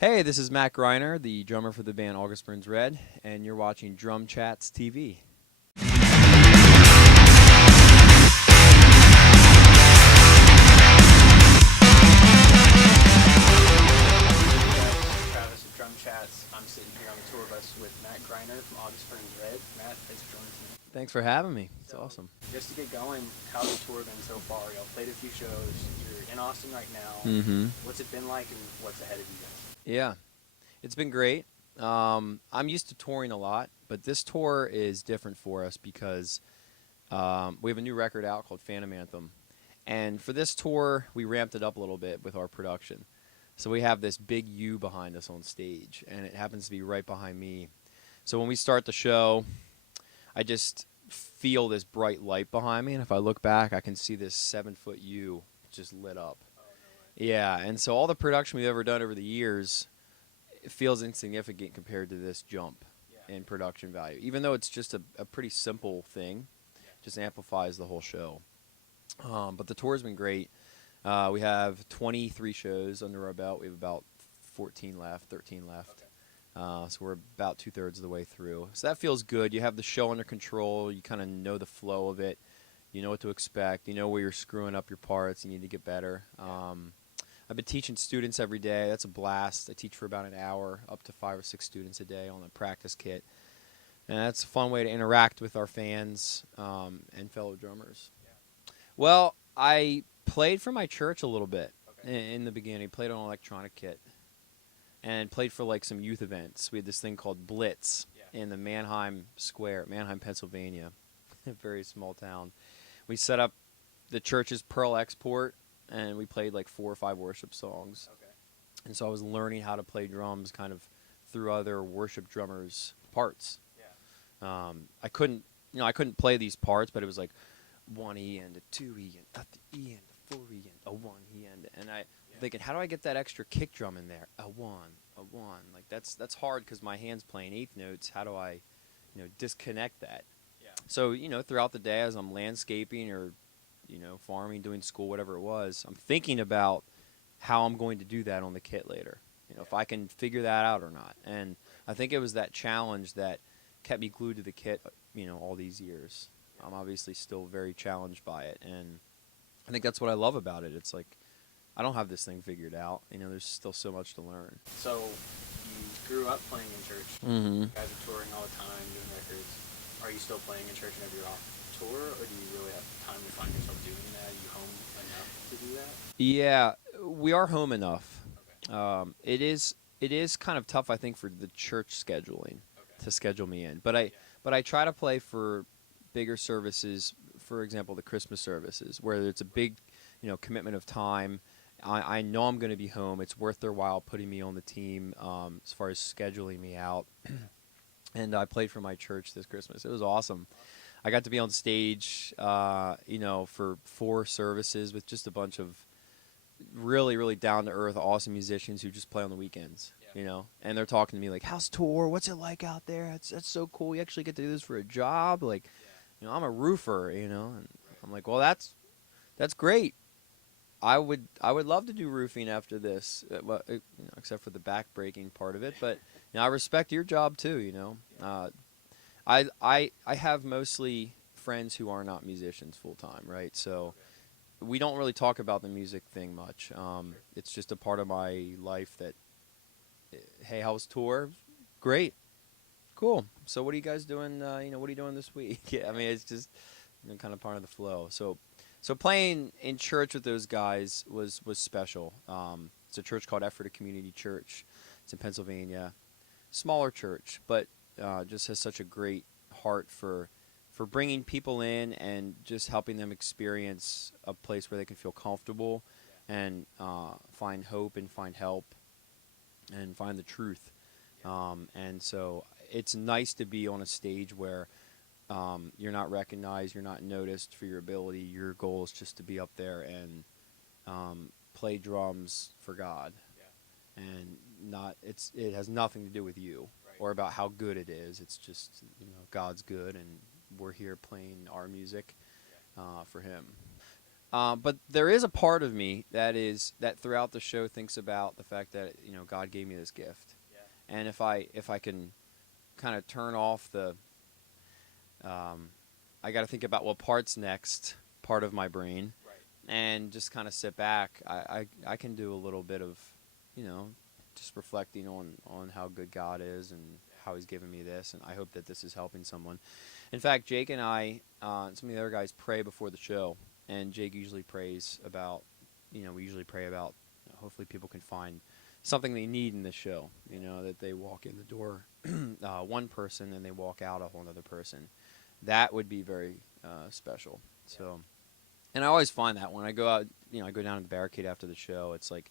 Hey, this is Matt Greiner, the drummer for the band August Burns Red, and you're watching DrumChats TV. Travis of DrumChats. I'm sitting here on the tour bus with Matt Greiner from August Burns Red. Matt, thanks for joining me. Thanks for having me. It's So, awesome. Just to get going, how's the tour been so far? Y'all played a few shows. You're in Austin right now. Mm-hmm. What's it been like, and what's ahead of you guys? Yeah, it's been great. I'm used to touring a lot, but this tour is different for us because we have a new record out called Phantom Anthem. And for this tour, we ramped it up a little bit with our production. So we have this big U behind us on stage, and it happens to be right behind me. So when we start the show, I just feel this bright light behind me, and if I look back, I can see this 7-foot U just lit up. Oh, no way. Yeah, and so all the production we've ever done over the years, it feels insignificant compared to this jump Yeah. in production value. Even though it's just a pretty simple thing, just amplifies the whole show. But the tour's been great. We have 23 shows under our belt. We have about 14 left, 13 left. Okay. So we're about 2/3 of the way through. So that feels good. You have the show under control. You kind of know the flow of it. You know what to expect. You know where you're screwing up your parts. You need to get better. I've been teaching students every day. That's a blast. I teach for about an hour, up to 5 or 6 students a day on a practice kit. And that's a fun way to interact with our fans and fellow drummers. Yeah. Well, I played for my church a little bit Okay. in the beginning. Played on an electronic kit and played for like some youth events. We had this thing called Blitz Yeah. in the Manheim Square, Manheim, Pennsylvania, a very small town. We set up the church's Pearl export, and we played like 4 or 5 worship songs. Okay. And so I was learning how to play drums kind of through other worship drummers' parts. Yeah. I couldn't play these parts, but it was like 1 E and a 2 E and a E and a 4 E and a 1 E and I thinking, how do I get that extra kick drum in there? A 1, a 1. Like that's hard because my hand's playing eighth notes. How do I, disconnect that? Yeah. So throughout the day as I'm landscaping or farming, doing school, whatever it was, I'm thinking about how I'm going to do that on the kit later. If I can figure that out or not. And I think it was that challenge that kept me glued to the kit, all these years. I'm obviously still very challenged by it, and I think that's what I love about it. It's like I don't have this thing figured out. There's still so much to learn. So, you grew up playing in church. Mm-hmm. You guys are touring all the time, doing records. Are you still playing in church whenever you're off tour, or do you really have time to find yourself doing that? Are you home enough to do that? Yeah, we are home enough. Okay. It is kind of tough, I think, for the church scheduling Okay. to schedule me in. But I try to play for bigger services. For example, the Christmas services, where it's a big, commitment of time. I know I'm going to be home. It's worth their while putting me on the team as far as scheduling me out. And I played for my church this Christmas. It was awesome. I got to be on stage, for 4 services with just a bunch of really, really down-to-earth, awesome musicians who just play on the weekends, Yeah. And they're talking to me like, how's tour? What's it like out there? That's so cool. You actually get to do this for a job. Like, I'm a roofer, and I'm like, well, that's great. I would love to do roofing after this, except for the back-breaking part of it. But I respect your job too. I have mostly friends who are not musicians full time, right? So we don't really talk about the music thing much. It's just a part of my life that, hey, how's tour? Great, cool. So what are you guys doing? What are you doing this week? Yeah, I mean, it's just kind of part of the flow. So playing in church with those guys was special. It's a church called Ephrata Community Church. It's in Pennsylvania. Smaller church, but just has such a great heart for bringing people in and just helping them experience a place where they can feel comfortable and find hope and find help and find the truth. And so it's nice to be on a stage where you're not recognized, you're not noticed for your ability. Your goal is just to be up there and play drums for God, and it has nothing to do with you or about how good it is. It's just God's good, and we're here playing our music for Him. But there is a part of me that throughout the show thinks about the fact that God gave me this gift, Yeah. and if I can kind of turn off I got to think about what part's next part of my brain, Right. and just kind of sit back. I can do a little bit of, you know, just reflecting on how good God is and how He's given me this, and I hope that this is helping someone. In fact, Jake and I, and some of the other guys pray before the show, and Jake usually prays about, we usually pray about, hopefully people can find something they need in this show. That they walk in the door, one person, and they walk out a whole other person. That would be very special. So, and I always find that when I go out, I go down to the barricade after the show. It's like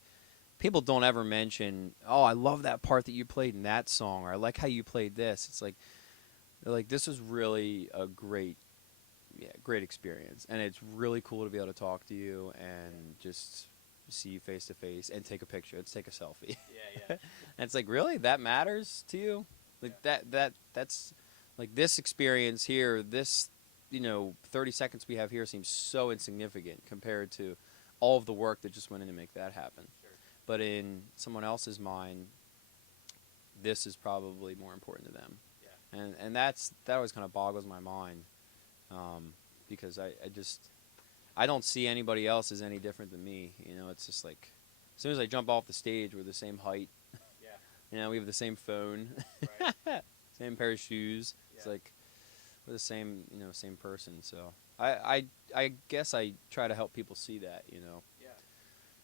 people don't ever mention, "Oh, I love that part that you played in that song," or "I like how you played this." It's like they're like, "This is really a great experience, and it's really cool to be able to talk to you and just see you face to face and take a picture. Let's take a selfie." Yeah. And it's like, really, that matters to you? Like that's like this experience here. This 30 seconds we have here seems so insignificant compared to all of the work that just went in to make that happen. Sure. But in someone else's mind, this is probably more important to them. Yeah. And that always kind of boggles my mind, because I don't see anybody else as any different than me. It's just like as soon as I jump off the stage, we're the same height. Yeah. We have the same phone, Right. same pair of shoes. It's Yeah. like we're the same person. So I guess I try to help people see that, Yeah.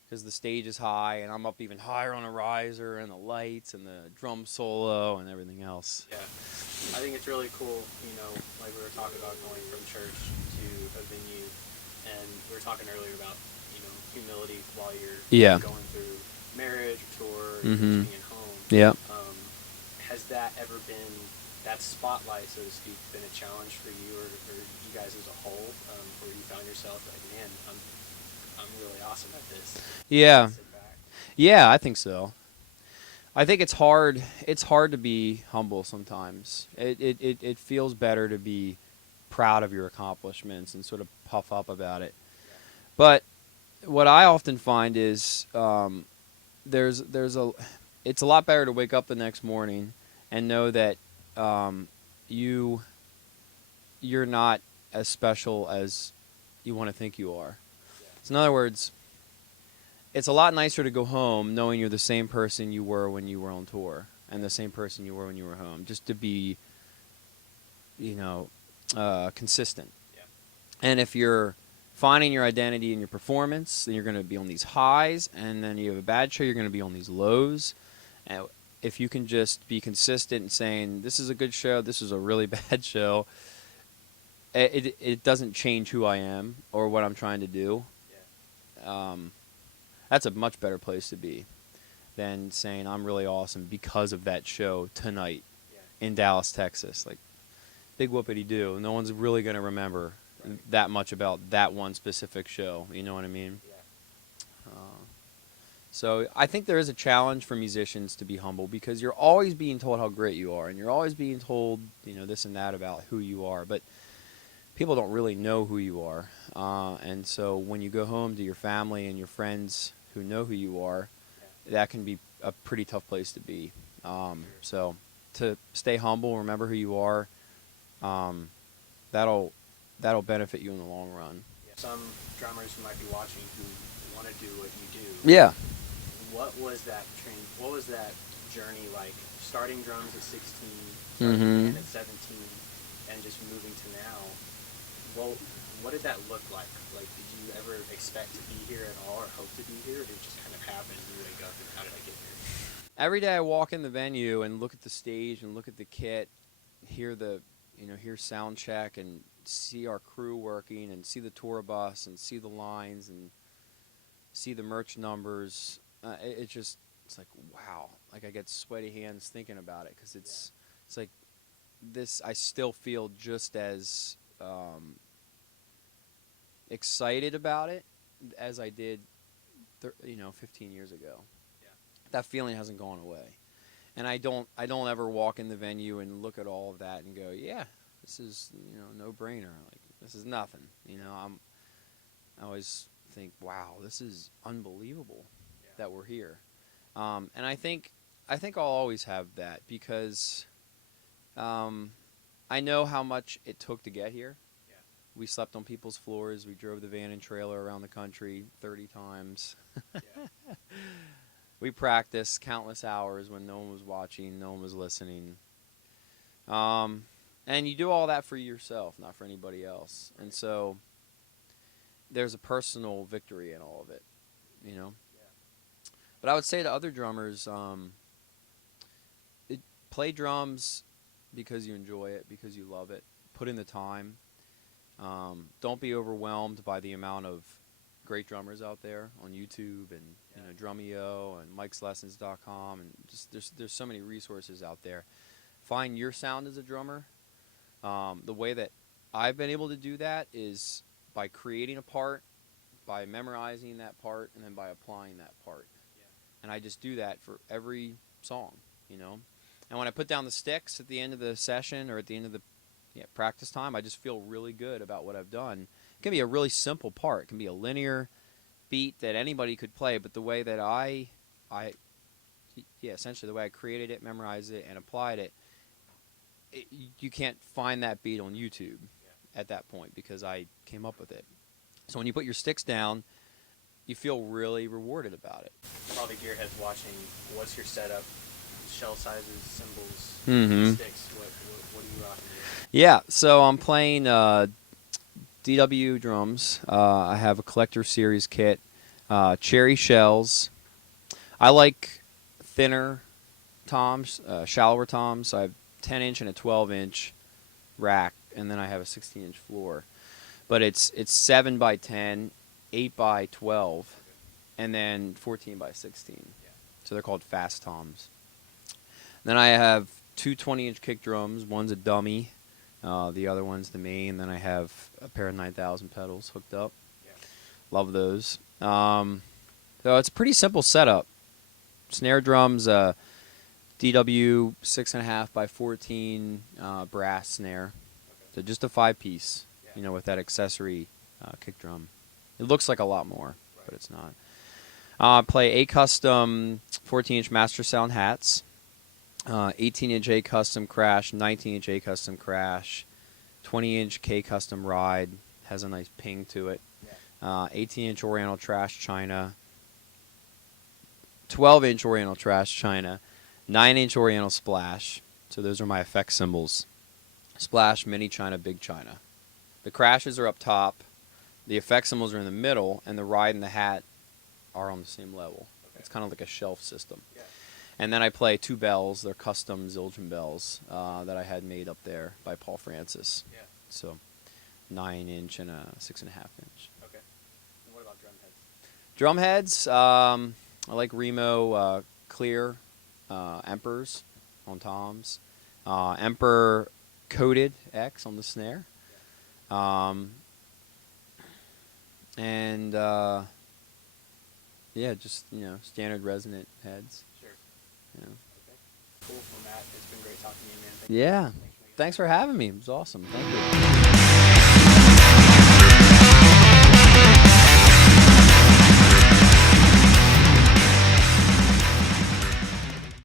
because the stage is high and I'm up even higher on a riser and the lights and the drum solo and everything else. Yeah. I think it's really cool, like we were talking about going from church to a venue, and we were talking earlier about, humility while you're going through marriage or tour, or Mm-hmm. just being home. Yeah. Has that ever been, that spotlight, so to speak, been a challenge for you or you guys as a whole, where you found yourself like, man, I'm really awesome at this? Yeah. Sit back. Yeah, I think so. I think it's hard. It's hard to be humble sometimes. It feels better to be proud of your accomplishments and sort of puff up about it. Yeah. But what I often find is it's a lot better to wake up the next morning and know that you're not as special as you want to think you are. Yeah. So in other words, it's a lot nicer to go home knowing you're the same person you were when you were on tour and the same person you were when you were home, just to be, consistent. Yeah. And if you're finding your identity in your performance, then you're going to be on these highs, and then you have a bad show, you're going to be on these lows. And if you can just be consistent in saying, this is a good show, this is a really bad show, it doesn't change who I am or what I'm trying to do. Yeah. That's a much better place to be than saying I'm really awesome because of that show tonight Yeah. in Dallas, Texas. Like, big whoopity doo. No one's really going to remember Right. that much about that one specific show. You know what I mean? Yeah. So I think there is a challenge for musicians to be humble because you're always being told how great you are, and you're always being told, this and that about who you are. But people don't really know who you are. And so when you go home to your family and your friends who know who you are, that can be a pretty tough place to be. So to stay humble, remember who you are, that'll benefit you in the long run. Yeah. Some drummers who might be watching who want to do what you do. Yeah. What was that journey like? Starting drums at 16, Mm-hmm. and at 17, and just moving to now. Well, what did that look like? Like, did you ever expect to be here at all, or hope to be here, or did it just kind of happen? And you wake up and how did I get here? Every day I walk in the venue and look at the stage and look at the kit, hear hear sound check and see our crew working and see the tour bus and see the lines and see the merch numbers. It's like, wow. Like, I get sweaty hands thinking about it because it's like this. I still feel just as excited about it as I did 15 years ago. Yeah. That feeling hasn't gone away. And I don't ever walk in the venue and look at all of that and go, yeah, this is, no brainer. Like, this is nothing. I always think, wow, this is unbelievable Yeah. that we're here. And I think I'll always have that because I know how much it took to get here. Yeah. We slept on people's floors. We drove the van and trailer around the country 30 times. Yeah. We practiced countless hours when no one was watching, no one was listening. And you do all that for yourself, not for anybody else. Right. And so there's a personal victory in all of it, you know. Yeah. But I would say to other drummers, play drums because you enjoy it, because you love it. Put in the time. Don't be overwhelmed by the amount of great drummers out there on YouTube and Drumeo and Mike'sLessons.com, and just there's so many resources out there. Find your sound as a drummer. The way that I've been able to do that is by creating a part, by memorizing that part, and then by applying that part. Yeah. And I just do that for every song, you know. And when I put down the sticks at the end of the session or at the end of the practice time, I just feel really good about what I've done. It can be a really simple part. It can be a linear beat that anybody could play, but the way that essentially the way I created it, memorized it, and applied it, you can't find that beat on YouTube at that point because I came up with it. So when you put your sticks down, you feel really rewarded about it. Probably gearheads watching. What's your setup? Shell sizes, cymbals, sticks. What are you rocking here? Yeah, so I'm playing DW drums. I have a collector series kit, cherry shells. I like thinner toms, shallower toms. So I have 10-inch and a 12-inch rack, and then I have a 16-inch floor. But it's 7 by 10, 8 by 12, and then 14 by 16. Yeah. So they're called fast toms. Then I have two 20-inch kick drums. One's a dummy. The other one's the main. Then I have a pair of 9,000 pedals hooked up. Yeah. Love those. So it's a pretty simple setup. Snare drums, DW 6.5 by 14 brass snare. Okay. So just a 5-piece, with that accessory kick drum. It looks like a lot more, but it's not. Play A custom 14-inch Master Sound hats, 18-inch A custom crash, 19-inch A custom crash, 20-inch K custom ride, has a nice ping to it. 18-inch Oriental trash china, 12-inch Oriental trash china, 9-inch Oriental splash. So those are my effect cymbals. Splash, mini china, big china. The crashes are up top, the effect cymbals are in the middle, and the ride and the hat are on the same level. Okay. It's kind of like a shelf system. Yeah. And then I play 2 bells. They're custom Zildjian bells that I had made up there by Paul Francis. Yeah. So 9-inch and a 6.5-inch. Okay. And what about drum heads? Drum heads, I like Remo clear Emperors on toms. Emperor coated X on the snare. And just standard resonant heads. Sure. Yeah. Okay. Cool. Well, Matt, it's been great talking to you, man. Thank you. Yeah. Thanks for having me. It was awesome. Thank you.